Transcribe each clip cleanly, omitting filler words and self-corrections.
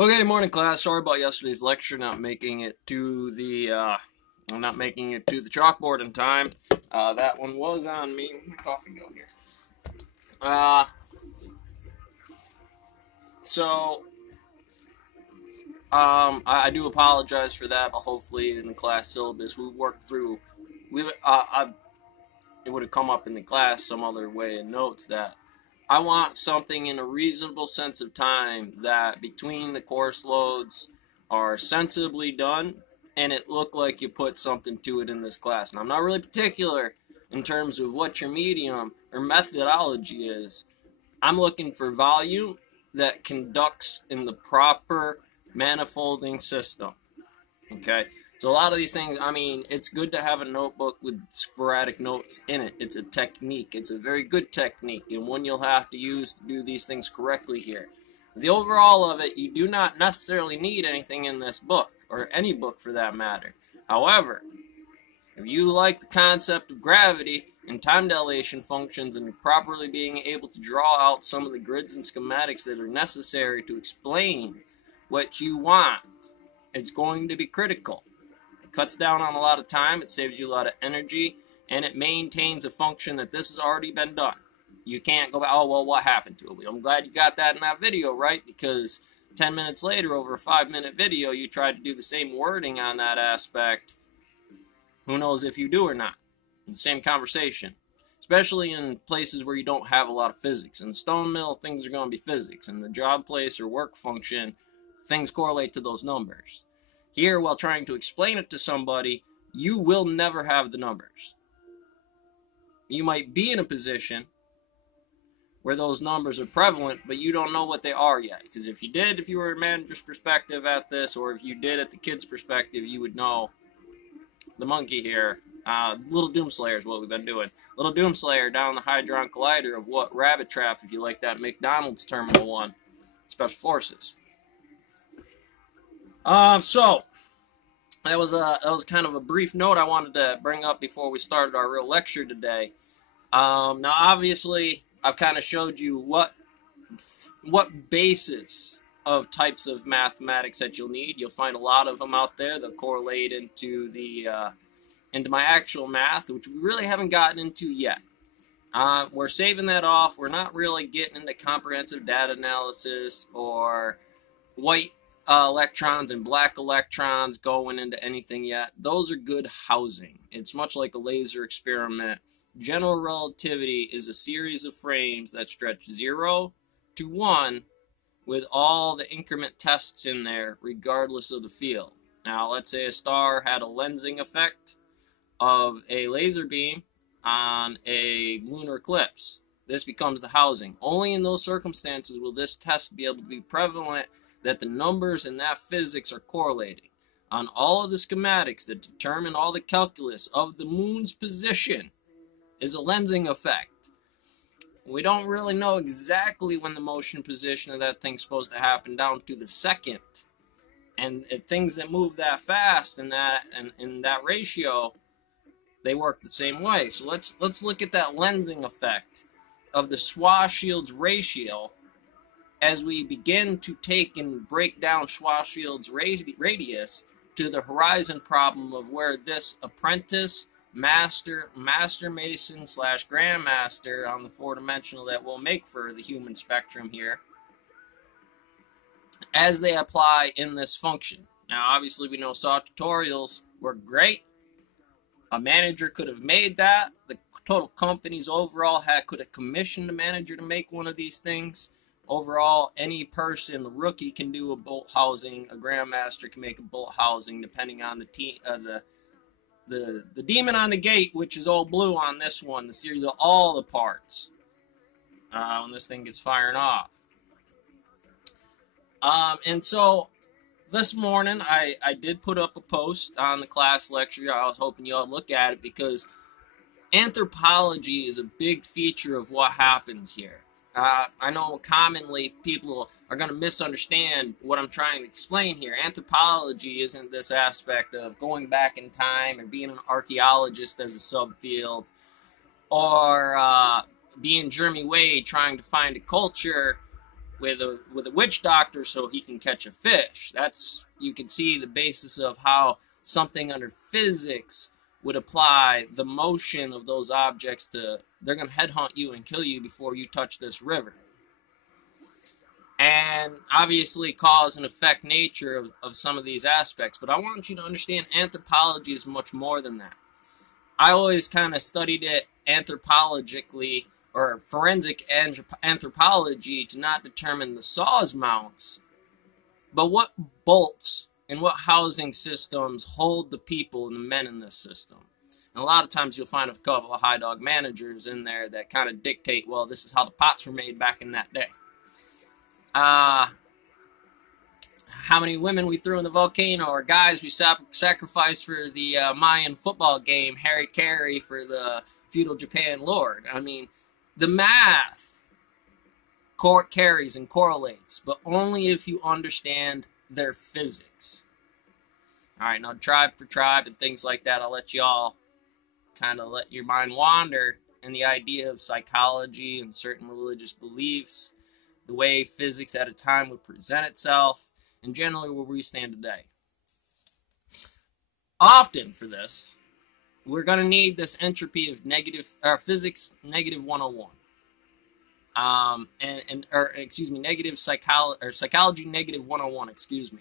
Okay, morning class. Sorry about yesterday's lecture not making it to the chalkboard in time. That one was on me. Where'd my coffee go here? Uh, so I do apologize for that, but hopefully in the class syllabus we worked through. It would have come up in the class some other way in notes that I want something in a reasonable sense of time that between the course loads are sensibly done and it looked like you put something to it in this class. And I'm not really particular in terms of what your medium or methodology is. I'm looking for volume that conducts in the proper manifolding system. Okay? So a lot of these things, I mean, it's good to have a notebook with sporadic notes in it. It's a technique. It's a very good technique, and one you'll have to use to do these things correctly here. The overall of it, you do not necessarily need anything in this book, or any book for that matter. However, if you like the concept of gravity and time dilation functions and properly being able to draw out some of the grids and schematics that are necessary to explain what you want, it's going to be critical. It cuts down on a lot of time, it saves you a lot of energy, and it maintains a function that this has already been done. You can't go back, oh, well, what happened to it? I'm glad you got that in that video, right? Because 10 minutes later, over a 5-minute video, you tried to do the same wording on that aspect. Who knows if you do or not? The same conversation. Especially in places where you don't have a lot of physics. In the stone mill, things are going to be physics. In the job place or work function, things correlate to those numbers. Here, while trying to explain it to somebody, you will never have the numbers. You might be in a position where those numbers are prevalent, but you don't know what they are yet. Because if you did, if you were a manager's perspective at this, or if you did at the kid's perspective, you would know. The monkey here, Little Doomslayer is what we've been doing. Little Doomslayer down the Hadron Collider of what Rabbit Trap, if you like that McDonald's Terminal 1, Special Forces. So that was kind of a brief note I wanted to bring up before we started our real lecture today. Now, obviously, I've kind of showed you what basis of types of mathematics that you'll need. You'll find a lot of them out there that correlate into my actual math, which we really haven't gotten into yet. We're saving that off. We're not really getting into comprehensive data analysis or white electrons and black electrons going into anything yet. Those are good housing. It's much like a laser experiment. General relativity is a series of frames that stretch 0 to 1 with all the increment tests in there regardless of the field. Now, let's say a star had a lensing effect of a laser beam on a lunar eclipse. This becomes the housing. Only in those circumstances will this test be able to be prevalent that the numbers in that physics are correlating. On all of the schematics that determine all the calculus of the moon's position is a lensing effect. We don't really know exactly when the motion position of that thing's supposed to happen down to the second. And things that move that fast in that ratio, they work the same way. So let's look at that lensing effect of the Schwarzschild's ratio as we begin to take and break down Schwarzschild's radius to the horizon problem of where this apprentice, master mason / grandmaster on the 4-dimensional that we'll make for the human spectrum here, as they apply in this function. Now, obviously, we know saw tutorials were great. A manager could have made that. The total companies overall could have commissioned a manager to make one of these things. Overall, any person, the rookie can do a bolt housing. A grandmaster can make a bolt housing, depending on the demon on the gate, which is all blue on this one. The series of all the parts when this thing gets firing off. And so this morning, I did put up a post on the class lecture. I was hoping you all would look at it because anthropology is a big feature of what happens here. I know commonly people are going to misunderstand what I'm trying to explain here. Anthropology isn't this aspect of going back in time or being an archaeologist as a subfield, or being Jeremy Wade trying to find a culture with a witch doctor so he can catch a fish. That's, you can see the basis of how something under physics would apply the motion of those objects to, they're going to headhunt you and kill you before you touch this river. And obviously cause and effect nature of some of these aspects. But I want you to understand anthropology is much more than that. I always kind of studied it anthropologically, or forensic anthropology, to not determine the saws mounts, but what bolts and what housing systems hold the people and the men in this system. And a lot of times you'll find a couple of high dog managers in there that kind of dictate, well, this is how the pots were made back in that day. How many women we threw in the volcano, or guys we sacrificed for the Mayan football game, Harry Carey for the feudal Japan lord. I mean, the math carries and correlates, but only if you understand their physics. Alright, now tribe for tribe and things like that, I'll let y'all kind of let your mind wander in the idea of psychology and certain religious beliefs, the way physics at a time would present itself, and generally where we stand today. Often for this, we're going to need this entropy of physics negative 101. Negative psychology negative 101, excuse me.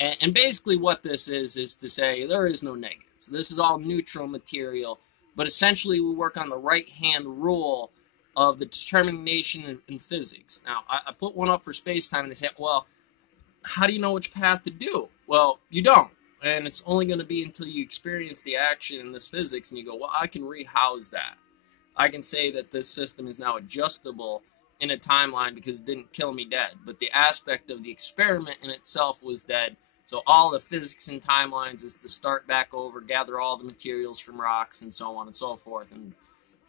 And basically what this is to say there is no negatives. This is all neutral material, but essentially we work on the right-hand rule of the determination in physics. Now, I put one up for space-time, and they say, well, how do you know which path to do? Well, you don't. And it's only going to be until you experience the action in this physics, and you go, well, I can rehouse that. I can say that this system is now adjustable in a timeline because it didn't kill me dead. But the aspect of the experiment in itself was dead. So all the physics and timelines is to start back over, gather all the materials from rocks, and so on and so forth, and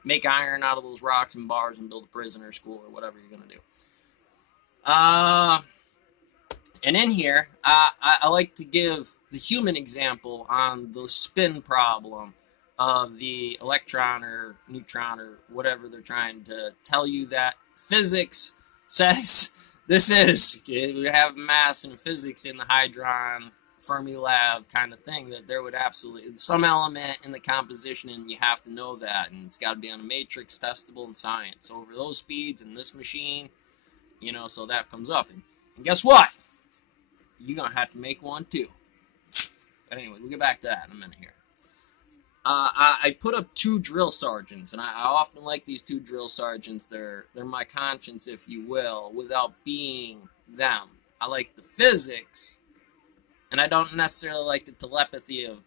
make iron out of those rocks and bars and build a prison or school or whatever you're going to do. And in here, I like to give the human example on the spin problem of the electron or neutron or whatever they're trying to tell you that physics says this is. We have mass and physics in the Hadron Fermilab kind of thing, that there would absolutely some element in the composition, and you have to know that, and it's got to be on a matrix, testable in science over those speeds in this machine, you know. So that comes up, and guess what? You're gonna have to make one too. But anyway, we'll get back to that in a minute here. I put up two drill sergeants, and I often like these two drill sergeants. They're my conscience, if you will, without being them. I like the physics, and I don't necessarily like the telepathy of,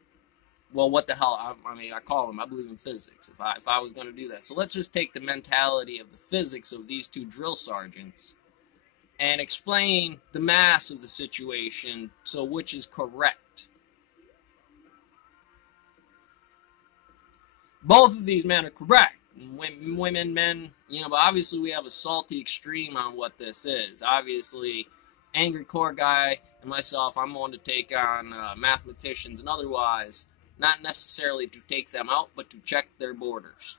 well, what the hell? I call them. I believe in physics. If I was going to do that, so let's just take the mentality of the physics of these two drill sergeants and explain the mass of the situation. So which is correct? Both of these men are correct. Women, men, you know, but obviously we have a salty extreme on what this is. Obviously, angry core guy and myself, I'm going to take on mathematicians and otherwise, not necessarily to take them out, but to check their borders.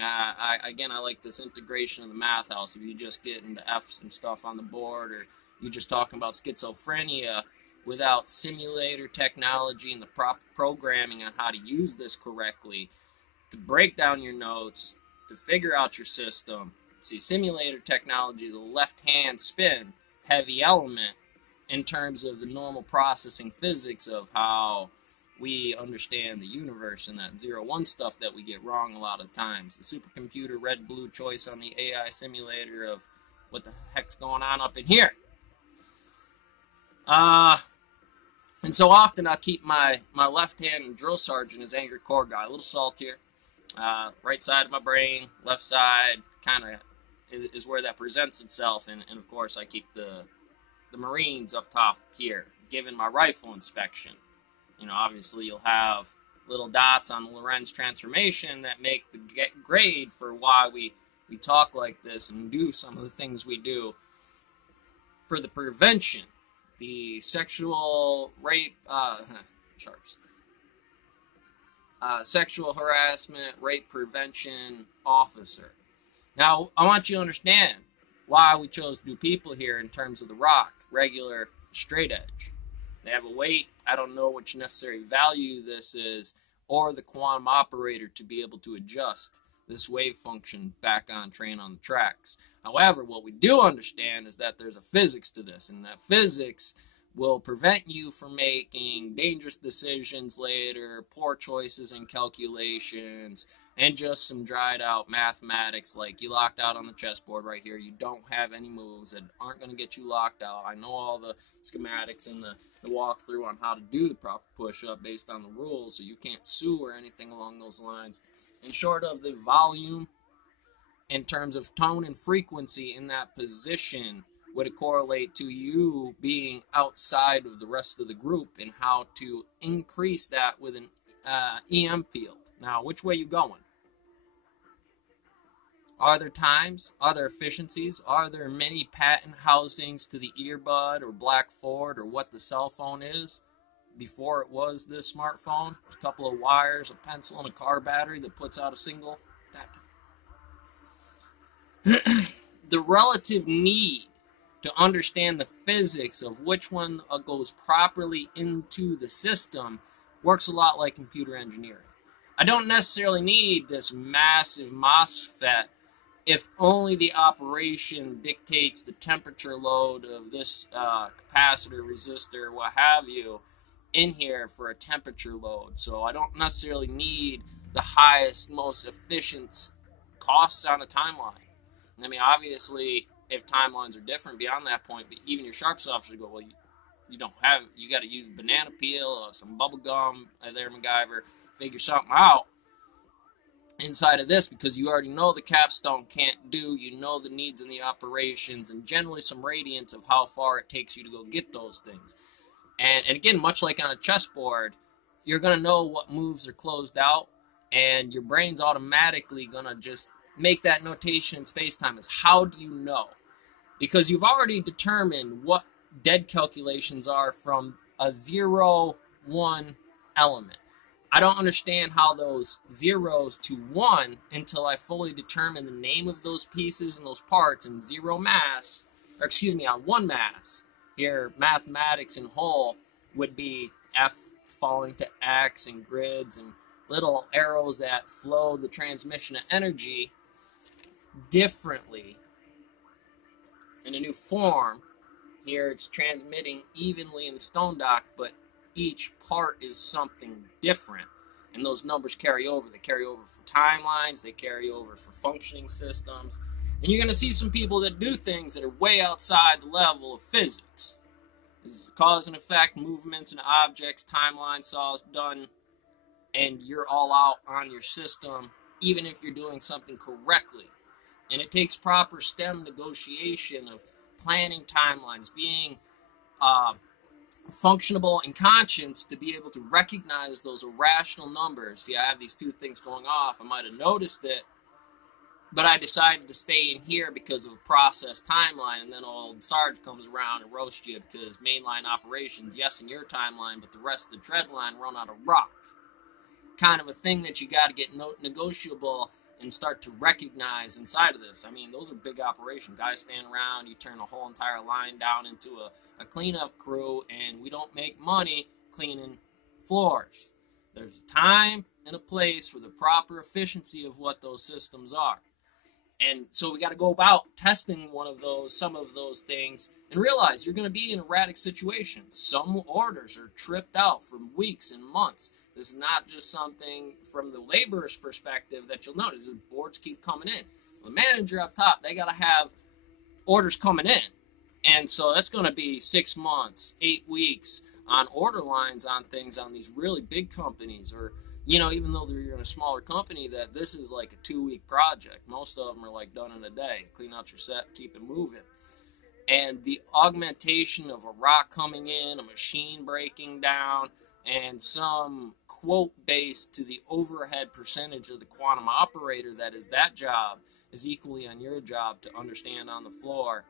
I like this integration of the math house. If you just get into F's and stuff on the board, or you're just talking about schizophrenia without simulator technology and the proper programming on how to use this correctly, to break down your notes, to figure out your system. See, simulator technology is a left-hand spin heavy element in terms of the normal processing physics of how we understand the universe, and that 0-1 stuff that we get wrong a lot of times. The supercomputer red-blue choice on the AI simulator of what the heck's going on up in here. And so often I'll keep my left-hand drill sergeant as angry core guy, a little saltier. Right side of my brain, left side kind of is where that presents itself, and of course I keep the Marines up top here, given my rifle inspection. You know, obviously you'll have little dots on the Lorentz transformation that make the grade for why we talk like this and do some of the things we do for the prevention, the sexual rape, sharps. Sexual harassment, rape prevention officer. Now, I want you to understand, why we chose to do people here in terms of the rock, regular, straight edge. They have a weight. I don't know which necessary value this is, or the quantum operator to be able to adjust this wave function back on train on the tracks. However, what we do understand is that there's a physics to this, and that physics will prevent you from making dangerous decisions later, poor choices in calculations, and just some dried out mathematics. Like, you locked out on the chessboard right here. You don't have any moves that aren't going to get you locked out. I know all the schematics and the walkthrough on how to do the proper push-up based on the rules, so you can't sue or anything along those lines. And short of the volume, in terms of tone and frequency in that position, would it correlate to you being outside of the rest of the group and how to increase that with an EM field. Now, which way you going? Are there times? Are there efficiencies? Are there many patent housings to the earbud or Black Ford or what the cell phone is before it was this smartphone? A couple of wires, a pencil, and a car battery that puts out a single. The relative need to understand the physics of which one goes properly into the system works a lot like computer engineering. I don't necessarily need this massive MOSFET if only the operation dictates the temperature load of this capacitor, resistor, what have you, in here for a temperature load. So I don't necessarily need the highest, most efficient costs on the timeline. I mean, obviously, if timelines are different beyond that point, but even your sharp software go, well, you don't have, you got to use banana peel, some bubble gum, there, MacGyver, figure something out inside of this, because you already know the capstone can't do, you know the needs in the operations, and generally some radiance of how far it takes you to go get those things. And again, much like on a chessboard, you're going to know what moves are closed out, and your brain's automatically going to just make that notation in space-time. Is how do you know? Because you've already determined what dead calculations are from a 0-1 element. I don't understand how those zeros to 1 until I fully determine the name of those pieces and those parts in 0 mass, or excuse me, on 1 mass. Here, mathematics in whole would be F falling to X and grids and little arrows that flow the transmission of energy differently in a new form. Here it's transmitting evenly in the stone dock, but each part is something different, and those numbers carry over. They carry over for timelines, they carry over for functioning systems, and you're going to see some people that do things that are way outside the level of physics. This is cause and effect, movements and objects, timeline saws done, and you're all out on your system, even if you're doing something correctly. And it takes proper STEM negotiation of planning timelines, being functionable and conscious to be able to recognize those irrational numbers. See, I have these two things going off. I might have noticed it, but I decided to stay in here because of a process timeline, and then old Sarge comes around and roasts you because mainline operations, yes, in your timeline, but the rest of the tread line run out of rock. Kind of a thing that you got to get negotiable and start to recognize inside of this. I mean, those are big operations. Guys stand around, you turn a whole entire line down into a cleanup crew, and we don't make money cleaning floors. There's a time and a place for the proper efficiency of what those systems are. And so we got to go about testing some of those things, and realize you're going to be in erratic situations. Some orders are tripped out for weeks and months. This is not just something from the laborer's perspective that you'll notice. The boards keep coming in. The manager up top, they got to have orders coming in. And so that's going to be 6 months, 8 weeks on order lines on things on these really big companies, or, you know, even though you're in a smaller company, that this is like a 2-week project. Most of them are like done in a day. Clean out your set, keep it moving. And the augmentation of a rock coming in, a machine breaking down, and some quote based to the overhead percentage of the quantum operator that is that job is equally on your job to understand on the floor.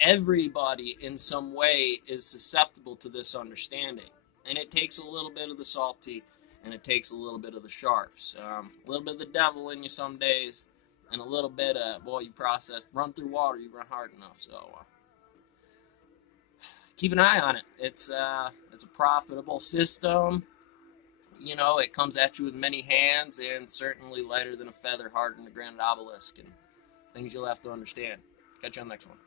Everybody in some way is susceptible to this understanding, and it takes a little bit of the salty and it takes a little bit of the sharps, a little bit of the devil in you some days, and a little bit of, boy, you processed, run through water, you run hard enough. So keep an eye on it. It's a profitable system. You know, it comes at you with many hands, and certainly lighter than a feather, harder than a granite obelisk, and things you'll have to understand. Catch you on the next one.